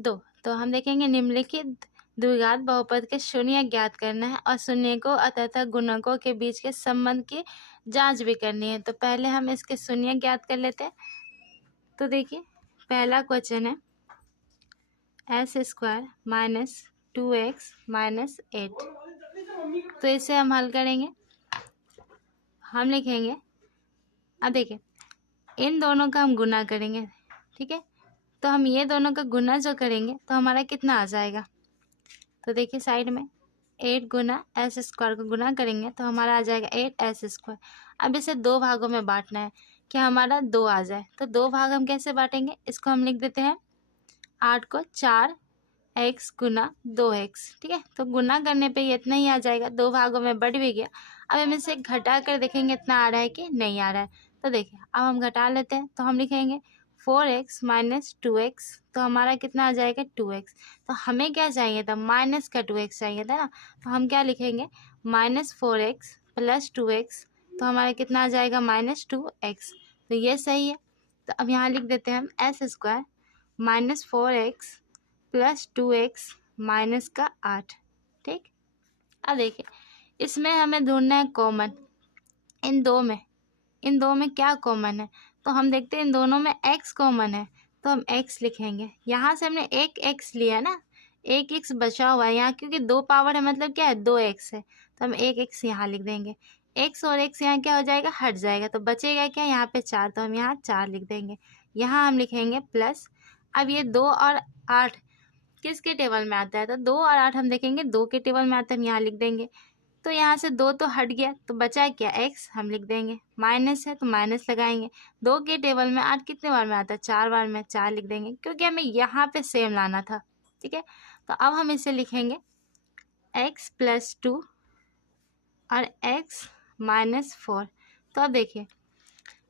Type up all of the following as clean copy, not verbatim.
2। तो हम देखेंगे निम्नलिखित द्विघात बहुपद के शून्य ज्ञात करना है और शून्यकों तथा गुणकों के बीच के संबंध की जांच भी करनी है। तो पहले हम इसके शून्य ज्ञात कर लेते हैं। तो देखिए पहला क्वेश्चन है s² माइनस 2x माइनस 8। तो इसे हम हल करेंगे। हम लिखेंगे, अब देखिए इन दोनों का हम गुना करेंगे, ठीक है। तो हम ये दोनों का गुना जो करेंगे तो हमारा कितना आ जाएगा। तो देखिए साइड में 8 गुना s² का गुना करेंगे तो हमारा आ जाएगा 8s²। अब इसे 2 भागों में बांटना है कि हमारा 2 आ जाए। तो 2 भाग हम कैसे बांटेंगे, इसको हम लिख देते हैं 8 को 4x गुना 2x, ठीक है। तो गुना करने पे ये इतना ही आ जाएगा, 2 भागों में बढ़ भी गया। अब हम इसे घटा कर देखेंगे इतना आ रहा है कि नहीं आ रहा है। तो देखिए अब हम घटा लेते हैं। तो हम लिखेंगे 4x माइनस 2x। तो हमारा कितना आ जाएगा 2x। तो हमें क्या चाहिए था, माइनस का 2x चाहिए था ना। तो हम क्या लिखेंगे माइनस 4x प्लस 2x। तो हमारा कितना आ जाएगा माइनस 2x। तो ये सही है। तो अब यहाँ लिख देते हैं हम s² minus 4x plus 2x minus का 8, ठीक। अब देखिए इसमें हमें ढूंढना है कॉमन। इन दो में क्या कॉमन है। तो हम देखते हैं इन दोनों में x कॉमन है। तो हम x लिखेंगे। यहाँ से हमने एक x लिया है ना, एक x बचा हुआ है यहाँ, क्योंकि 2 पावर है मतलब क्या है 2x है। तो हम एक x यहाँ लिख देंगे। x और x यहाँ क्या हो जाएगा, हट जाएगा। तो बचेगा क्या यहाँ पे 4। तो हम यहाँ 4 लिख देंगे। यहाँ हम लिखेंगे प्लस। अब ये 2 और 8 किसके टेबल में आता है, तो 2 और 8 हम देखेंगे 2 के टेबल में आता है। हम यहाँ लिख देंगे। तो यहाँ से 2 तो हट गया, तो बचा क्या x हम लिख देंगे। माइनस है तो माइनस लगाएंगे। 2 के टेबल में 8 कितने बार में आता है, 4 बार में, 4 लिख देंगे क्योंकि हमें यहाँ पे सेम लाना था, ठीक है। तो अब हम इसे लिखेंगे x प्लस 2 और x माइनस 4। तो अब देखिए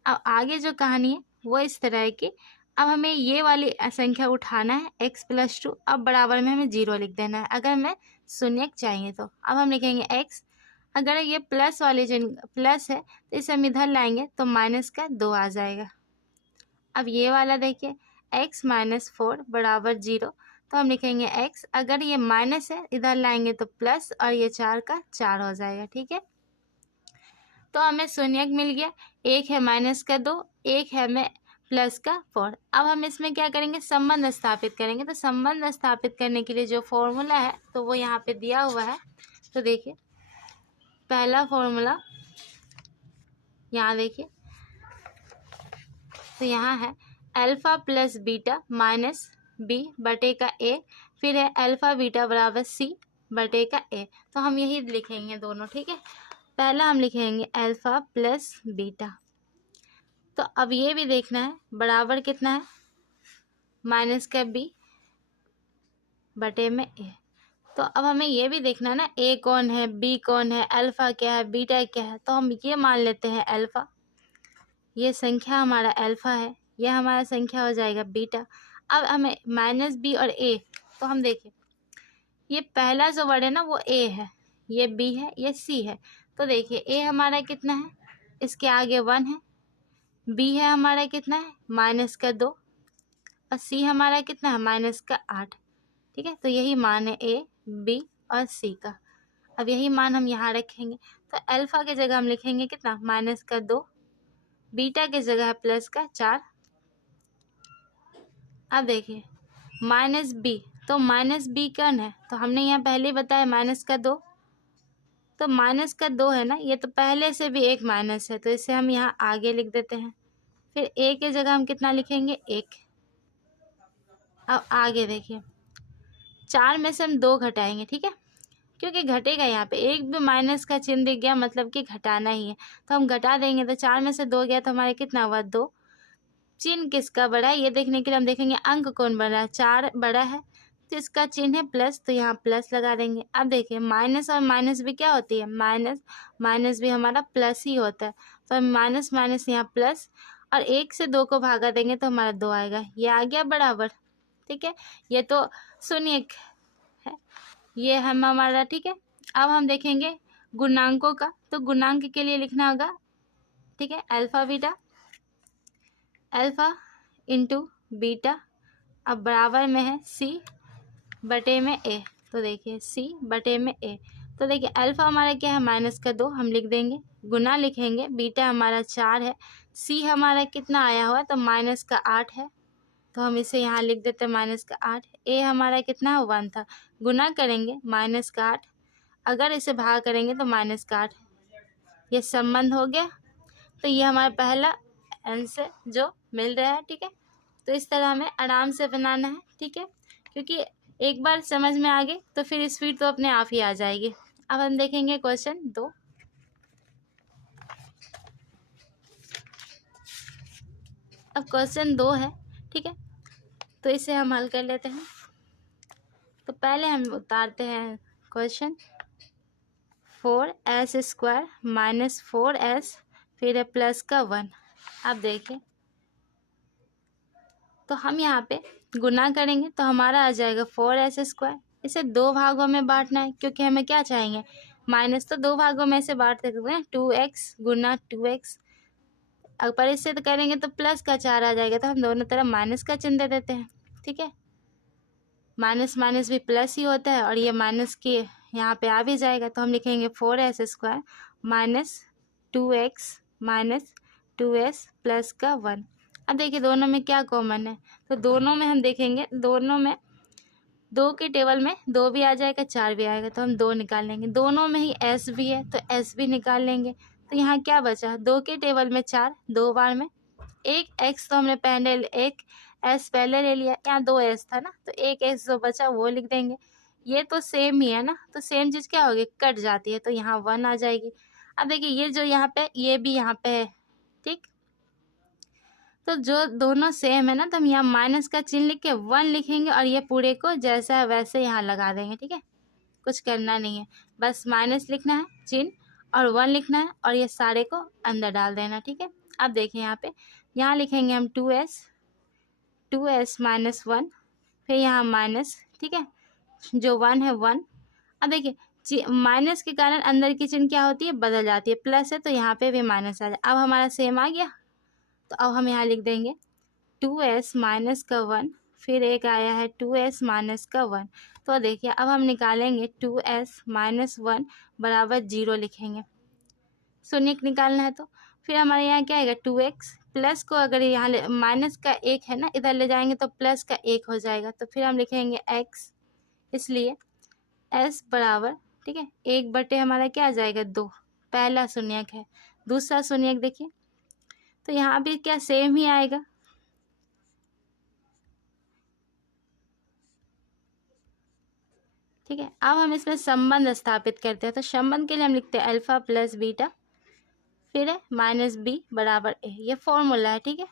अब आगे जो कहानी है वो इस तरह है कि अब हमें ये वाली संख्या उठाना है x प्लस 2। अब बराबर में हमें 0 लिख देना है अगर हमें शून्य चाहिए। तो अब हम लिखेंगे x। अगर ये प्लस वाली प्लस है तो इसे हम इधर लाएंगे तो माइनस का 2 आ जाएगा। अब ये वाला देखिए x माइनस 4 बराबर 0। तो हम लिखेंगे x। अगर ये माइनस है इधर लाएंगे तो प्लस, और ये 4 का 4 हो जाएगा, ठीक है। तो हमें शून्य मिल गया। एक है माइनस का 2, एक है हमें प्लस का 4। अब हम इसमें क्या करेंगे, संबंध स्थापित करेंगे। तो संबंध स्थापित करने के लिए जो फॉर्मूला है तो वो यहाँ पे दिया हुआ है। तो देखिए पहला फॉर्मूला यहाँ देखिए, तो यहाँ है alpha plus beta minus B बटे का ए, फिर है अल्फा बीटा बराबर सी बटे का ए। तो हम यही लिखेंगे दोनों, ठीक है। पहला हम लिखेंगे अल्फा प्लस बीटा। तो अब ये भी देखना है बराबर कितना है, माइनस का बी बटे में ए। तो अब हमें ये भी देखना है ना ए कौन है, बी कौन है, अल्फा क्या है, बीटा क्या है। तो हम ये मान लेते हैं अल्फा, ये संख्या हमारा अल्फा है, यह हमारा संख्या हो जाएगा बीटा। अब हमें माइनस बी और ए, तो हम देखें ये पहला जो वर्ड है ना वो ए है, ये बी है, ये सी है। तो देखिए ए हमारा कितना है, इसके आगे 1 है, बी है हमारा कितना है माइनस का 2, और सी हमारा कितना है माइनस का 8, ठीक है। तो यही मान है ए बी और सी का। अब यही मान हम यहाँ रखेंगे। तो अल्फा के जगह हम लिखेंगे कितना माइनस का 2, बीटा के जगह है प्लस का 4। अब देखिए माइनस बी, तो माइनस बी कौन है, तो हमने यहाँ पहले ही बताया माइनस का 2। तो माइनस का 2 है ना, ये तो पहले से भी एक माइनस है, तो इसे हम यहाँ आगे लिख देते हैं। फिर ए के जगह हम कितना लिखेंगे 1। अब आगे देखिए 4 में से हम 2 घटाएंगे, ठीक है, क्योंकि घटेगा यहाँ पे एक भी माइनस का चिन्ह दिख गया मतलब कि घटाना ही है। तो हम घटा देंगे। तो 4 में से 2 गया तो हमारे कितना हुआ 2। चिन्ह किसका बड़ा है ये देखने के लिए हम देखेंगे अंक कौन बड़ा है, 4 बड़ा है तो इसका चिन्ह है प्लस, तो यहाँ प्लस लगा देंगे। अब देखिए माइनस और माइनस भी क्या होती है, माइनस माइनस भी हमारा प्लस ही होता है। तो हम माइनस माइनस यहाँ प्लस, और 1 से 2 को भागा देंगे तो हमारा 2 आएगा, ये आ गया बराबर, ठीक है। ये तो शून्य है, ये हम हमारा, ठीक है। अब हम देखेंगे गुणांकों का। तो गुणांक के लिए लिखना होगा, ठीक है, alpha beta, alpha into beta अब बराबर में है सी बटे में ए, तो देखिए सी बटे में ए, तो देखिए अल्फ़ा हमारा क्या है -2 हम लिख देंगे, गुना लिखेंगे, बीटा हमारा 4 है, सी हमारा कितना आया हुआ है तो -8 है, तो हम इसे यहाँ लिख देते हैं -8, ए हमारा कितना 1 था, गुना करेंगे -8, अगर इसे भाग करेंगे तो -8, ये संबंध हो गया। तो ये हमारा पहला आंसर जो मिल रहा है, ठीक है। तो इस तरह हमें आराम से बनाना है, ठीक है, क्योंकि एक बार समझ में आ गई तो फिर स्पीड तो अपने आप ही आ जाएगी। अब हम देखेंगे क्वेश्चन 2। अब क्वेश्चन 2 है, ठीक है, तो इसे हम हल कर लेते हैं। तो पहले हम उतारते हैं क्वेश्चन 4s² - 4s फिर है प्लस का 1। अब देखिए तो हम यहाँ पे गुना करेंगे तो हमारा आ जाएगा 4s²। इसे 2 भागों में बांटना है, क्योंकि हमें क्या चाहेंगे, माइनस, तो 2 भागों में से बांट सकते हैं, 2x गुना 2x। अगर इससे तो करेंगे तो प्लस का 4 आ जाएगा, तो हम दोनों तरफ माइनस का चिन्ह दे देते हैं, ठीक है। माइनस माइनस भी प्लस ही होता है, और ये माइनस के यहाँ पे आ भी जाएगा, तो हम लिखेंगे 4s² - 2x - 2s प्लस का 1। अब देखिए दोनों में क्या कॉमन है, तो दोनों में हम देखेंगे, दोनों में 2 के टेबल में 2 भी आ जाएगा, 4 भी आएगा, तो हम 2 निकाल लेंगे। दोनों में ही s भी है तो s भी निकाल लेंगे। तो यहाँ क्या बचा, 2 के टेबल में 4, 2 बार में, एक x तो हमने पहले, एक s पहले ले लिया, यहाँ 2 s था ना, तो एक s जो बचा वो लिख देंगे। ये तो सेम ही है ना, तो सेम चीज़ क्या होगी, कट जाती है, तो यहाँ 1 आ जाएगी। अब देखिए ये जो यहाँ पे, ये भी यहाँ पे है, ठीक, तो जो दोनों सेम है ना, तो हम यहाँ माइनस का चिन्ह लिख के 1 लिखेंगे, और ये पूरे को जैसा है वैसे यहाँ लगा देंगे, ठीक है। कुछ करना नहीं है, बस माइनस लिखना है चिन्ह और 1 लिखना है, और ये सारे को अंदर डाल देना, ठीक है। अब देखिए यहाँ पे, यहाँ लिखेंगे हम 2s - 1, फिर यहाँ माइनस, ठीक है, जो 1 है 1। अब देखिए माइनस के कारण अंदर की चिन्ह क्या होती है, बदल जाती है, प्लस है तो यहाँ पे भी माइनस आ जाए। अब हमारा सेम आ गया, तो अब हम यहाँ लिख देंगे 2s - 1, फिर एक आया है 2s - 1। तो देखिए अब हम निकालेंगे 2s - 1 बराबर 0 लिखेंगे, शून्य निकालना है। तो फिर हमारे यहाँ क्या आएगा, 2x प्लस को अगर यहाँ माइनस का 1 है ना, इधर ले जाएंगे तो प्लस का 1 हो जाएगा, तो फिर हम लिखेंगे x, इसलिए s बराबर, ठीक है, 1 बटे हमारा क्या आ जाएगा 2, पहला शून्यक है। दूसरा शून्यक देखिए, तो यहाँ भी क्या सेम ही आएगा, ठीक है। अब हम इसमें संबंध स्थापित करते हैं, तो संबंध के लिए हम लिखते हैं अल्फा प्लस बीटा, फिर है -b बराबर a, ये फॉर्मूला है, ठीक है।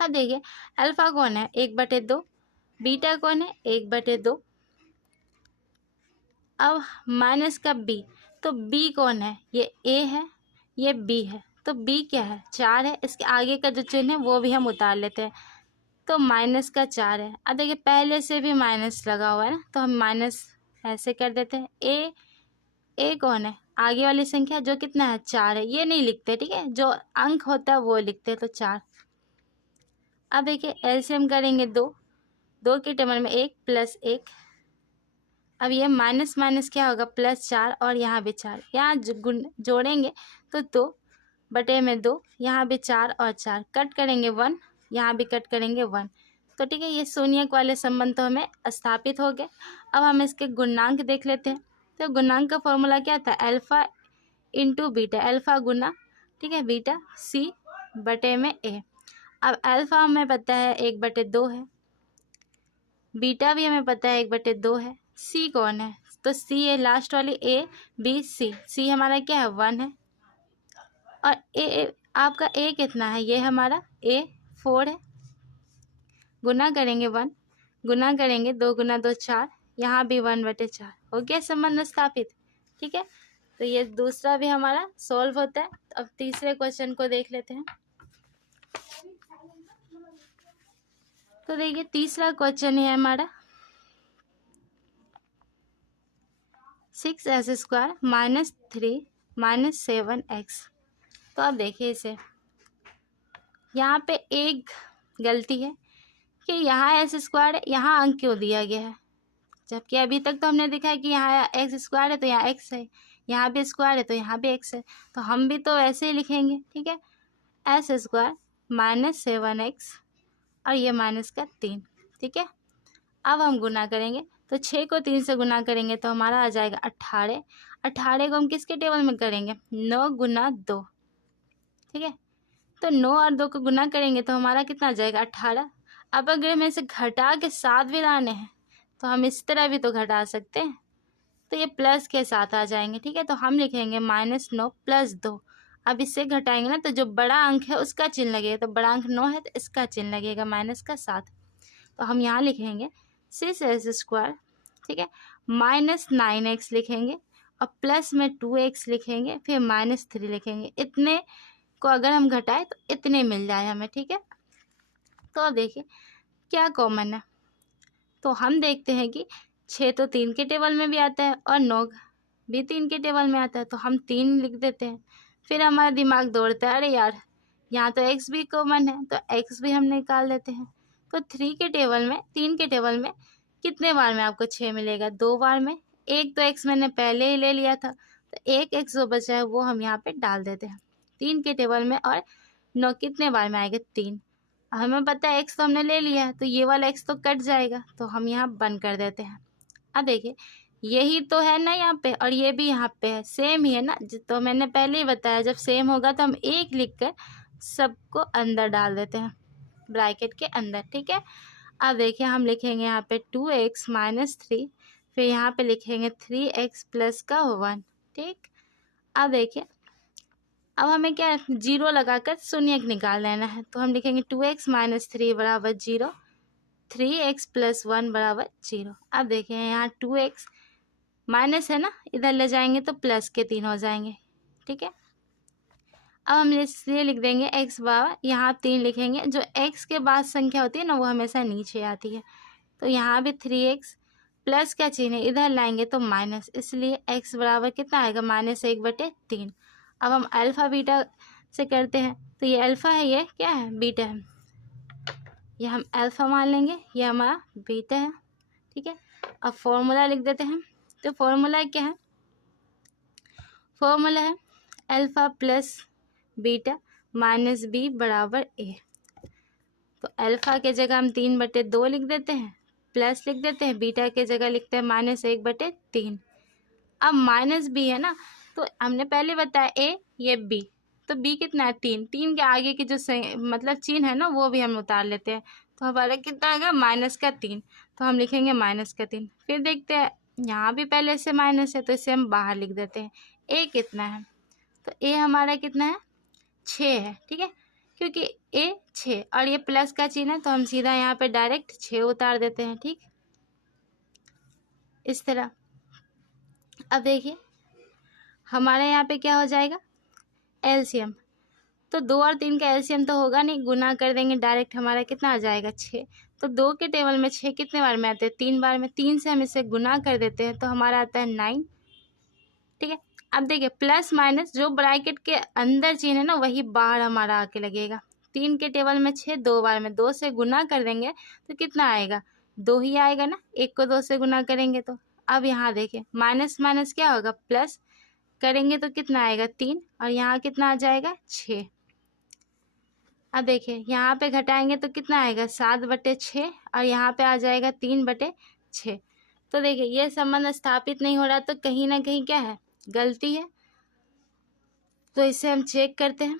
अब देखिए अल्फा कौन है, 1/2, बीटा कौन है, 1/2। अब माइनस का b, तो b कौन है, ये a है, ये b है, तो b क्या है, 4 है। इसके आगे का जो चिन्ह है वो भी हम उतार लेते हैं, तो माइनस का 4 है। अब देखिए पहले से भी माइनस लगा हुआ है ना, तो हम माइनस ऐसे कर देते हैं। ए कौन है, आगे वाली संख्या जो कितना है 4 है, ये नहीं लिखते, ठीक है, जो अंक होता है वो लिखते हैं, तो 4। अब देखिए एलसीएम करेंगे 2 के टेबल में 1 प्लस 1। अब ये माइनस माइनस क्या होगा, +4, और यहाँ भी 4, यहाँ जोड़ेंगे तो 2/2, यहाँ भी 4 और 4, कट करेंगे 1, यहाँ भी कट करेंगे 1, तो ठीक है, ये शून्यक वाले संबंध तो हमें स्थापित हो गए। अब हम इसके गुणांक देख लेते हैं। तो गुणांक का फॉर्मूला क्या था, अल्फा इंटू बीटा, अल्फा गुना, ठीक है, बीटा सी बटे में ए। अब अल्फा हमें पता है 1/2 है, बीटा भी हमें पता है 1/2 है, सी कौन है, तो सी है लास्ट वाली, ए बी सी, सी हमारा क्या है 1 है, और ए आपका ए कितना है, ये हमारा ए 4 है। गुना करेंगे 1, गुना करेंगे 2 गुना 2 4, यहाँ भी 1/4 हो गया संबंध स्थापित, ठीक है। तो ये दूसरा भी हमारा सॉल्व होता है। तो अब तीसरे क्वेश्चन को देख लेते हैं। तो देखिए तीसरा क्वेश्चन है हमारा 6s² - 3 - 7x। तो अब देखिए इसे, यहाँ पे एक गलती है कि यहाँ एस स्क्वायर है, यहाँ अंक क्यों दिया गया है, जबकि अभी तक तो हमने देखा है कि यहाँ एक्स स्क्वायर है तो यहाँ एक्स है, यहाँ भी स्क्वायर है तो यहाँ भी एक्स है, तो हम भी तो ऐसे ही लिखेंगे। ठीक है, एस स्क्वायर माइनस 7x और ये माइनस का 3। ठीक है, अब हम गुना करेंगे तो 6 को 3 से गुना करेंगे तो हमारा आ जाएगा 18। 18 को हम किसके टेबल में करेंगे, 9 गुना 2। ठीक है, तो 9 और 2 को गुना करेंगे तो हमारा कितना आ जाएगा, 18। अब अगर हमें इसे घटा के 7 भी लाने हैं तो हम इस तरह भी तो घटा सकते हैं, तो ये प्लस के साथ आ जाएंगे। ठीक है, तो हम लिखेंगे -9 + 2। अब इससे घटाएंगे ना तो जो बड़ा अंक है उसका चिन्ह लगेगा, तो बड़ा अंक 9 है तो इसका चिन्ह लगेगा माइनस का 7। तो हम यहाँ लिखेंगे 6s²। ठीक है, -9x लिखेंगे और प्लस में 2x लिखेंगे, फिर -3 लिखेंगे। इतने को अगर हम घटाएं तो इतने मिल जाए हमें। ठीक है, तो अब देखिए क्या कॉमन है, तो हम देखते हैं कि 6 तो 3 के टेबल में भी आता है और 9 भी 3 के टेबल में आता है, तो हम 3 लिख देते हैं। फिर हमारा दिमाग दौड़ता है, अरे यार यहाँ तो x भी कॉमन है तो x भी हम निकाल देते हैं। तो 3 के टेबल में कितने बार में आपको 6 मिलेगा, 2 बार में। एक तो x मैंने पहले ही ले लिया था, तो एक x जो बचा है वो हम यहाँ पे डाल देते हैं 3 के टेबल में। और 9 कितने बार में आएगा, 3। हमें पता है x तो हमने ले लिया है तो ये वाला x तो कट जाएगा, तो हम यहाँ बंद कर देते हैं। अब देखिए यही तो है ना यहाँ पे, और ये भी यहाँ पे है, सेम ही है ना। तो मैंने पहले ही बताया जब सेम होगा तो हम एक लिख कर सबको अंदर डाल देते हैं ब्रैकेट के अंदर। ठीक है, अब देखिए हम लिखेंगे यहाँ पे 2x - 3, फिर यहाँ पे लिखेंगे 3x + का 1। ठीक, अब देखिए अब हमें क्या जीरो लगाकर शून्यक निकाल लेना है, तो हम लिखेंगे 2x - 3 = 0, 3x + 1 = 0। अब देखिए यहाँ 2x माइनस है ना, इधर ले जाएंगे तो प्लस के 3 हो जाएंगे। ठीक है, अब हम इसलिए लिख देंगे x बराबर, यहाँ 3 लिखेंगे। जो x के बाद संख्या होती है ना वो हमेशा नीचे आती है, तो यहाँ भी 3x प्लस का चिन्ह है, इधर लाएंगे तो माइनस, इसलिए x बराबर कितना आएगा, -1/3। अब हम अल्फ़ा बीटा से करते हैं, तो ये अल्फ़ा है, ये क्या है, बीटा है। ये हम अल्फ़ा मान लेंगे, ये हमारा बीटा है। ठीक है, अब फॉर्मूला लिख देते हैं। तो फॉर्मूला क्या है, फॉर्मूला है alpha plus beta minus b बराबर a। तो अल्फ़ा के जगह हम 3/2 लिख देते हैं, प्लस लिख देते हैं, बीटा के जगह लिखते हैं -1/3। अब माइनस b है ना, तो हमने पहले बताया a, ये b, तो b कितना है, 3। 3 के आगे की जो मतलब चिन्ह है ना वो भी हम उतार लेते हैं, तो हमारा कितना आएगा, -3। तो हम लिखेंगे -3। फिर देखते हैं यहाँ भी पहले से माइनस है तो इसे हम बाहर लिख देते हैं। a कितना है, तो a हमारा कितना है, 6 है। ठीक है, क्योंकि a 6 और ये प्लस का चिन्ह है तो हम सीधा यहाँ पे डायरेक्ट 6 उतार देते हैं। ठीक, इस तरह। अब देखिए हमारे यहाँ पे क्या हो जाएगा, एलसीएम। तो 2 और 3 का एलसीएम तो होगा नहीं, गुना कर देंगे डायरेक्ट, हमारा कितना आ जाएगा, 6। तो 2 के टेबल में 6 कितने बार में आते हैं, 3 बार में। 3 से हम इसे गुना कर देते हैं तो हमारा आता है 9। ठीक है, अब देखिए प्लस माइनस जो ब्रैकेट के अंदर चिन्ह है ना वही बाहर हमारा आके लगेगा। 3 के टेबल में 6 2 बार में, 2 से गुना कर देंगे तो कितना आएगा, 2 ही आएगा ना, 1 को 2 से गुना करेंगे तो। अब यहाँ देखिए माइनस माइनस क्या होगा, प्लस करेंगे तो कितना आएगा, 3, और यहाँ कितना आ जाएगा, 6। अब देखिए यहाँ पे घटाएंगे तो कितना आएगा, 7/6, और यहाँ पे आ जाएगा 3/6। तो देखिए ये संबंध स्थापित नहीं हो रहा, तो कहीं ना कहीं क्या है, गलती है। तो इसे हम चेक करते हैं।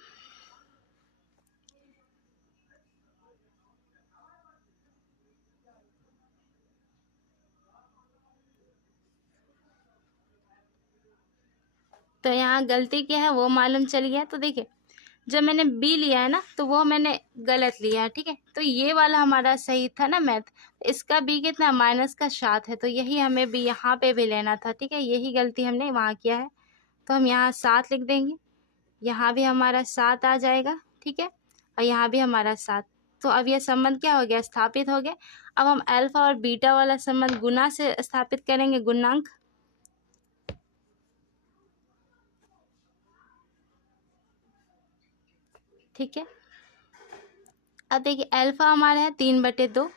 तो यहाँ गलती क्या है वो मालूम चल गया। तो देखिए जब मैंने बी लिया है ना तो वो मैंने गलत लिया है। ठीक है, तो ये वाला हमारा सही था ना मैथ, इसका बी कितना, -7 है, तो यही हमें भी यहाँ पे भी लेना था। ठीक है, यही गलती हमने वहाँ किया है, तो हम यहाँ 7 लिख देंगे, यहाँ भी हमारा 7 आ जाएगा। ठीक है, और यहाँ भी हमारा 7। तो अब ये संबंध क्या हो गया, स्थापित हो गया। अब हम अल्फा और बीटा वाला संबंध गुना से स्थापित करेंगे, गुणांक। ठीक है, अब देखिए अल्फा हमारा है 3/2।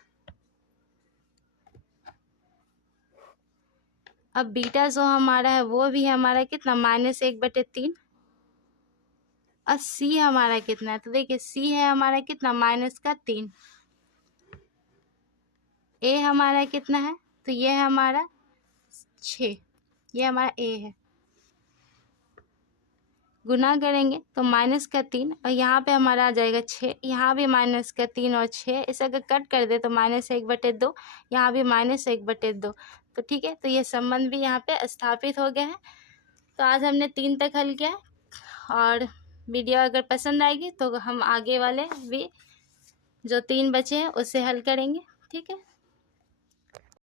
अब बीटा जो हमारा है वो भी है हमारा कितना, -1/3। और सी हमारा कितना है, तो देखिए सी है हमारा कितना, -3। ए हमारा कितना है, तो ये है हमारा 6, ये हमारा ए है। गुना करेंगे तो -3 और यहाँ पे हमारा आ जाएगा 6, यहाँ भी -3 और 6, इसे अगर कट कर दे तो -1/2, यहाँ भी -1/2। तो ठीक है, तो ये संबंध भी यहाँ पे स्थापित हो गया है। तो आज हमने 3 तक हल किया है और वीडियो अगर पसंद आएगी तो हम आगे वाले भी जो 3 बचे हैं उससे हल करेंगे। ठीक है।